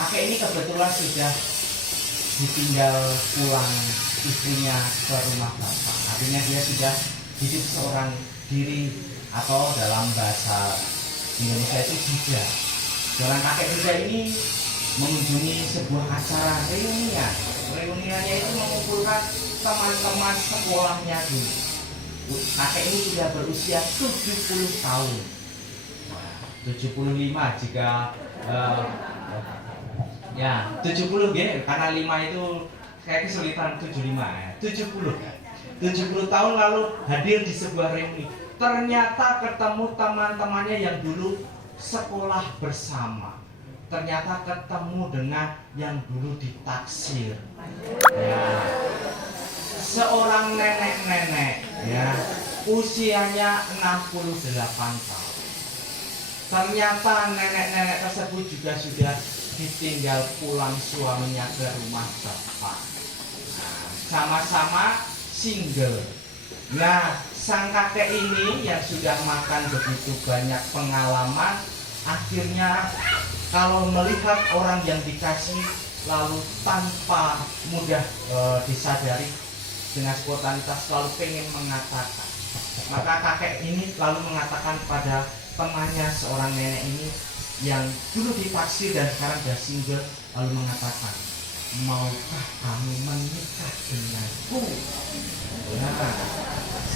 kakek ini kebetulan sudah ditinggal pulang istrinya ke rumah bapak. Artinya dia sudah hidup seorang diri, atau dalam bahasa Indonesia itu budak. Seorang kakek muda ini mengunjungi sebuah acara reunian. Reuniannya itu mengumpulkan teman-teman sekolahnya dulu. Kakek ini sudah berusia 70 tahun. 75 jika ya 70 ya, karena 5 itu kayak kesulitan 75 ya. 70 tahun lalu hadir di sebuah reuni. Ternyata ketemu teman-temannya yang dulu sekolah bersama. Ternyata ketemu dengan yang dulu ditaksir. Ya. Seorang nenek-nenek ya, usianya 68 tahun. Ternyata nenek-nenek tersebut juga sudah ditinggal pulang suaminya ke rumah bapak. Nah, sama-sama single. Nah, sang kakek ini yang sudah makan begitu banyak pengalaman, akhirnya kalau melihat orang yang dikasih lalu tanpa mudah disadari, dengan spontanitas selalu pengen mengatakan. Maka kakek ini lalu mengatakan pada temannya, seorang nenek ini yang dulu ditaksir dan sekarang sudah single, lalu mengatakan, maukah kamu menikah denganku? Nah,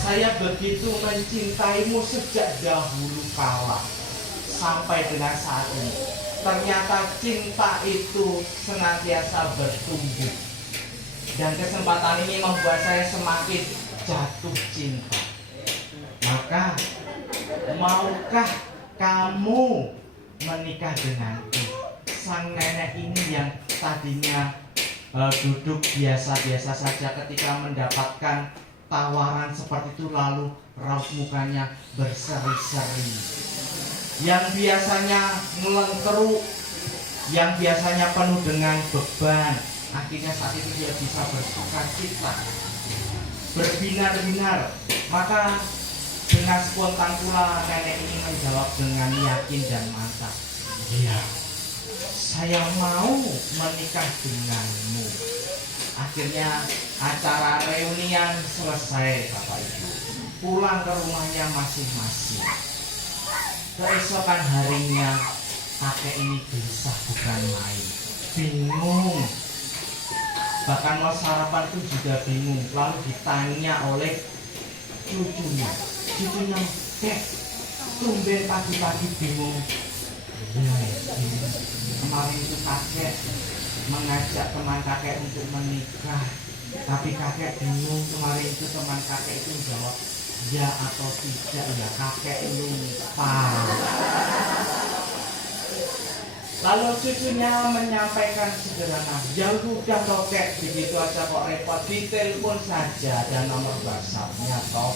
saya begitu mencintaimu sejak dahulu kala sampai dengan saat ini. Ternyata cinta itu senantiasa bertumbuh, dan kesempatan ini membuat saya semakin jatuh cinta. Maka maukah kamu menikah denganku? Sang nenek ini yang tadinya duduk biasa-biasa saja, ketika mendapatkan tawaran seperti itu lalu raut mukanya berseri-seri. Yang biasanya melengkeruk, yang biasanya penuh dengan beban, akhirnya saat itu dia bisa bersuka cita, berbinar-binar. Maka dengan spontan pula nenek ini menjawab dengan yakin dan mantap, iya, saya mau menikah denganmu. Akhirnya acara reunian selesai, Bapak Ibu. Pulang ke rumahnya masing-masing. Keesokan harinya kakek ini gelisah bukan main, bingung. Bahkan mau sarapan pun juga bingung. Lalu ditanya oleh cucunya, "Kek, tumben pagi-pagi bingung." Kemarin itu kakek mengajak teman kakek untuk menikah, tapi kakek bingung. Kemarin itu teman kakek itu jawab ya atau tidak, ya kakek lupa. Lalu cucunya menyampaikan sederhana, ya udah toh kek, begitu aja kok repot, ditelepon saja dan nomor WhatsApp-nya toh.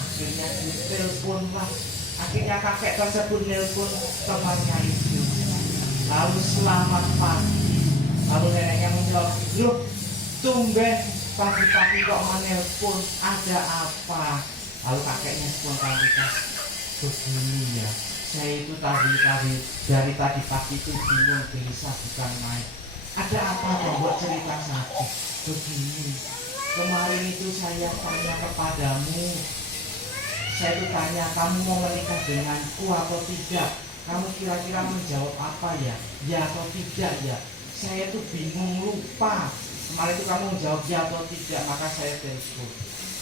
Akhirnya ditelepon lah. Akhirnya kakek tersebut nelpon temannya itu. Lalu selamat pagi. Lalu neneknya menjawab, loh tumben pagi-pagi kok menelpon, ada apa? Lalu kakeknya spontanitas, begini ya, saya itu dari tadi pagi itu bingung, gelisah bukan main. Ada apa kok, buat cerita saja. Begini, kemarin itu saya tanya kepadamu, saya itu tanya kamu mau menikah denganku atau tidak. Kamu kira-kira menjawab apa ya? Ya atau tidak ya? Saya tuh bingung, lupa. Kemarin itu kamu menjawab ya atau tidak, maka saya telepon.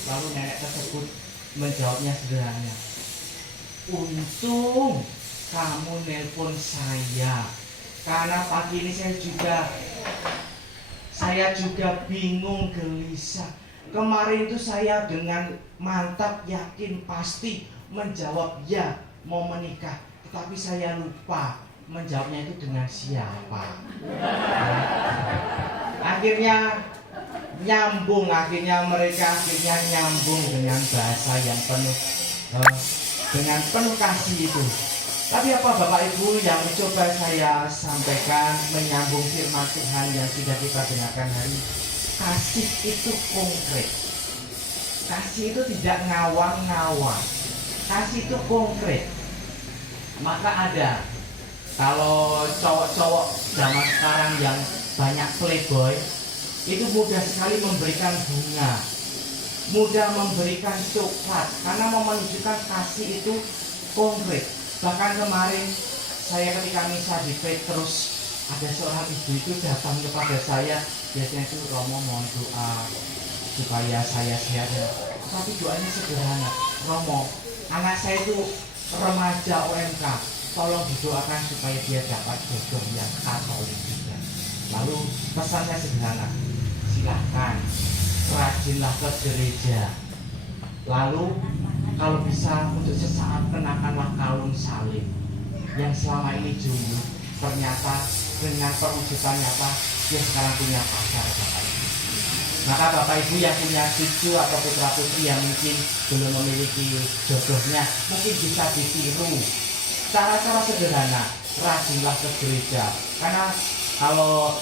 Lalu nenek tersebut menjawabnya sederhana, untung kamu nelpon saya, karena pagi ini saya juga bingung, gelisah. Kemarin itu saya dengan mantap yakin pasti menjawab ya mau menikah, tetapi saya lupa menjawabnya itu dengan siapa. Akhirnya mereka nyambung dengan bahasa yang penuh dengan penuh kasih itu. Tapi apa Bapak Ibu yang mencoba saya sampaikan, menyambung firman Tuhan yang sudah kita dengarkan hari ini, kasih itu konkret. Kasih itu tidak ngawang-ngawang. Kasih itu konkret. Maka ada Kalau cowok-cowok zaman sekarang yang banyak playboy itu mudah sekali memberikan bunga, mudah memberikan coklat, karena mau menunjukkan kasih itu konkret. Bahkan kemarin saya ketika misa di Petrus, ada seorang ibu itu datang kepada saya, biasanya itu Romo mohon doa supaya saya sehat, tapi doanya sederhana, Romo anak saya itu remaja OMK, tolong didoakan supaya dia dapat jodoh yang Katolik juga. Lalu pesan saya sederhana, silahkan rajinlah ke gereja, lalu kalau bisa untuk sesaat kenakanlah kalung salib yang selama ini jomblo, ternyata dengan perwujudan nyata dia sekarang punya pacar Bapak Ibu. Maka Bapak Ibu yang punya cucu atau putra putri yang mungkin belum memiliki jodohnya, mungkin bisa ditiru cara-cara sederhana, rajinlah ke gereja. Karena kalau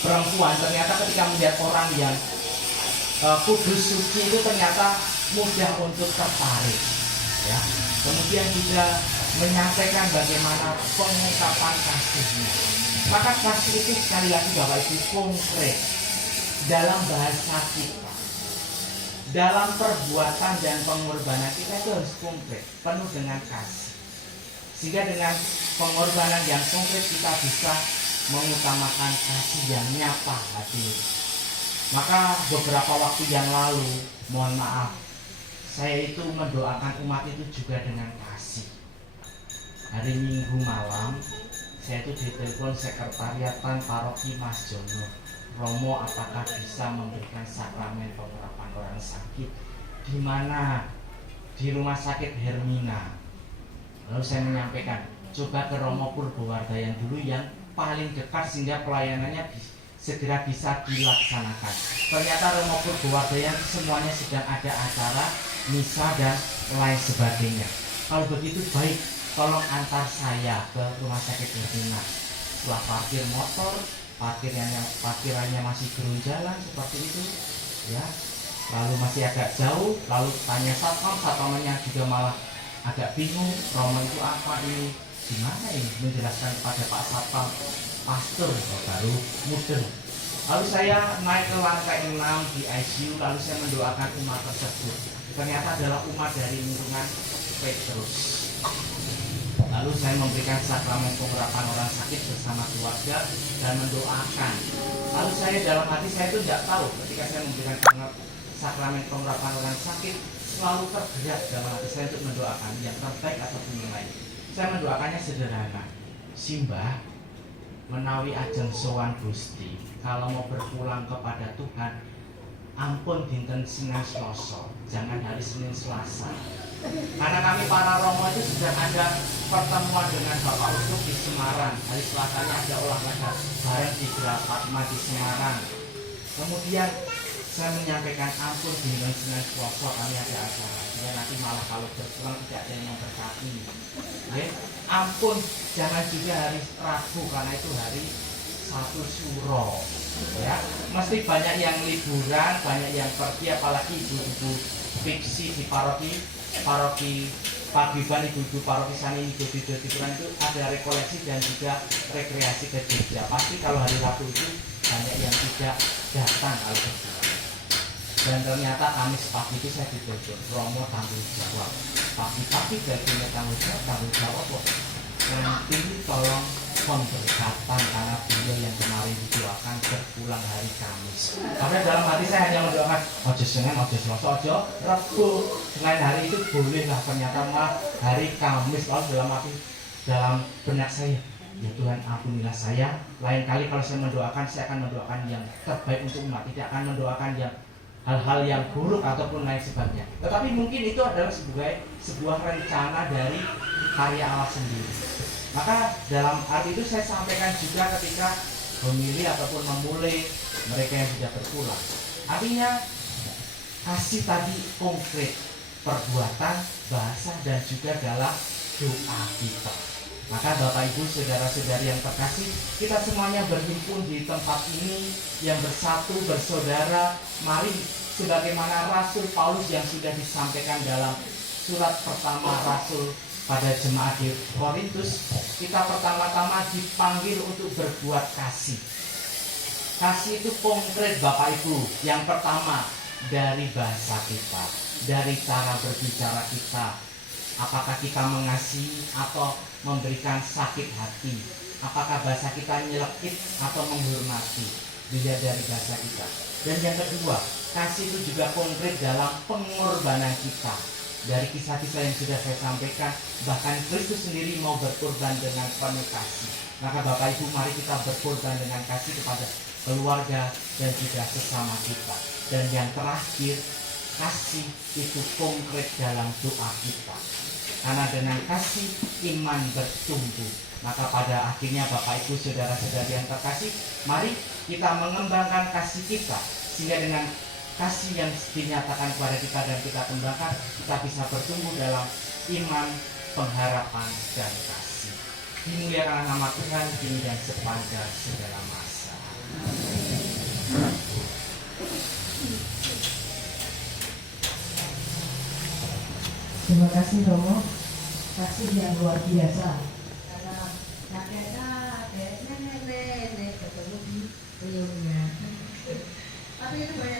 perempuan ternyata ketika melihat orang yang kudus suci itu ternyata mudah untuk tertarik, ya. Kemudian juga menyampaikan bagaimana pengungkapan kasihnya. Maka kasih itu sekali lagi Bapak Ibu konkret dalam bahasa kita, dalam perbuatan dan pengorbanan kita itu harus konkret, penuh dengan kasih. Sehingga dengan pengorbanan yang konkret kita bisa mengutamakan kasih yang nyata hati. Maka beberapa waktu yang lalu, mohon maaf, saya itu mendoakan umat itu juga dengan kasih. Hari Minggu malam, saya itu ditelepon sekretariatan paroki Mas Jono. Romo, apakah bisa memberikan sakramen pengurapan orang sakit? Di mana? Di rumah sakit Hermina. Lalu saya menyampaikan, coba ke Romo Purbowardayan dulu yang paling dekat sehingga pelayanannya segera bisa dilaksanakan. Ternyata Romo Purbowardayan semuanya sedang ada acara misa dan lain sebagainya. Kalau begitu baik, tolong antar saya ke rumah sakit Hermina. Setelah parkir motor, parkirannya masih gerunjalan seperti itu, ya. Lalu masih agak jauh, lalu tanya satpamnya juga malah agak bingung, Romo itu apa ini, gimana ini menjelaskan kepada Pak Satpam, pastor baru mudeng. Lalu saya naik ke lantai 6 di ICU, lalu saya mendoakan umat tersebut. Ternyata adalah umat dari lingkungan Petrus. Lalu saya memberikan sakramen pengurapan orang sakit bersama keluarga dan mendoakan. Lalu saya dalam hati saya itu tidak tahu ketika saya memberikan sakramen pengurapan orang sakit, selalu tergerak dalam hati saya untuk mendoakan yang terbaik ataupun yang lain. Saya mendoakannya sederhana, Simbah menawi ajeng sowan Gusti, kalau mau berpulang kepada Tuhan, ampun dinten Senin Selasa, jangan hari Senin Selasa. Karena kami para Romo itu sudah ada pertemuan dengan Bapak Uskup di Semarang. Hari Selasanya ada olahraga bareng di Grapatma di Semarang. Kemudian saya menyampaikan ampun dinten Senin Selasa kami ada acara. Ya nanti malah kalau berpulang tidak ada yang memberkati. Ya, ampun jangan juga hari Rabu karena itu hari satu Suro. Ya, mesti banyak yang liburan, banyak yang pergi, apalagi ibu-ibu fiksi di paroki Paguyuban, ibu-ibu paroki Sani Ibu Doditipuran itu ada rekoleksi dan juga rekreasi ke Jogja. Pasti kalau hari Rabu itu banyak yang tidak datang kalau berpulang. Dan ternyata Kamis pagi itu saya ditelepon, Romo tanggung jawab. Pagi-pagi dari punya tanggung jawab kok. Nanti tolong pemberkatan karena beliau yang kemarin didoakan berpulang hari Kamis. Karena dalam hati saya hanya mendoakan ojo Senin, ojo Selasa, ojo Rabu. Selain hari itu bolehlah, ternyata mah hari Kamis. Lalu dalam benak saya, ya Tuhan ampunilah saya. Lain kali kalau saya mendoakan, saya akan mendoakan yang terbaik untuk umat, tidak akan mendoakan yang hal-hal yang buruk ataupun lain sebagainya. Tetapi mungkin itu adalah sebuah rencana dari karya Allah sendiri. Maka dalam arti itu saya sampaikan juga ketika memilih ataupun memulai mereka yang sudah berpulang. Artinya kasih tadi konkret, perbuatan, bahasa dan juga dalam doa kita. Maka Bapak Ibu, saudara-saudari yang terkasih, kita semuanya berhimpun di tempat ini yang bersatu, bersaudara. Mari sebagaimana Rasul Paulus yang sudah disampaikan dalam surat pertama Rasul pada jemaat di Korintus, kita pertama-tama dipanggil untuk berbuat kasih. Kasih itu konkret Bapak Ibu. Yang pertama, dari bahasa kita, dari cara berbicara kita. Apakah kita mengasihi atau memberikan sakit hati? Apakah bahasa kita nyelekit atau menghormati? Dilihat dari bahasa kita. Dan yang kedua, kasih itu juga konkret dalam pengorbanan kita. Dari kisah-kisah yang sudah saya sampaikan, bahkan Kristus sendiri mau berkorban dengan penuh kasih. Maka Bapak Ibu, mari kita berkorban dengan kasih kepada keluarga dan juga sesama kita. Dan yang terakhir, kasih itu konkret dalam doa kita. Karena dengan kasih iman bertumbuh. Maka pada akhirnya Bapak Ibu saudara-saudari yang terkasih, mari kita mengembangkan kasih kita, sehingga dengan kasih yang dinyatakan kepada kita dan kita kembangkan, kita bisa bertumbuh dalam iman, pengharapan, dan kasih. Dimuliakan nama Tuhan kini dan sepanjang segala masa. Terima kasih Romo, kasih yang luar biasa. Karena kakek nenek ketemu di riungnya. Tapi itu banyak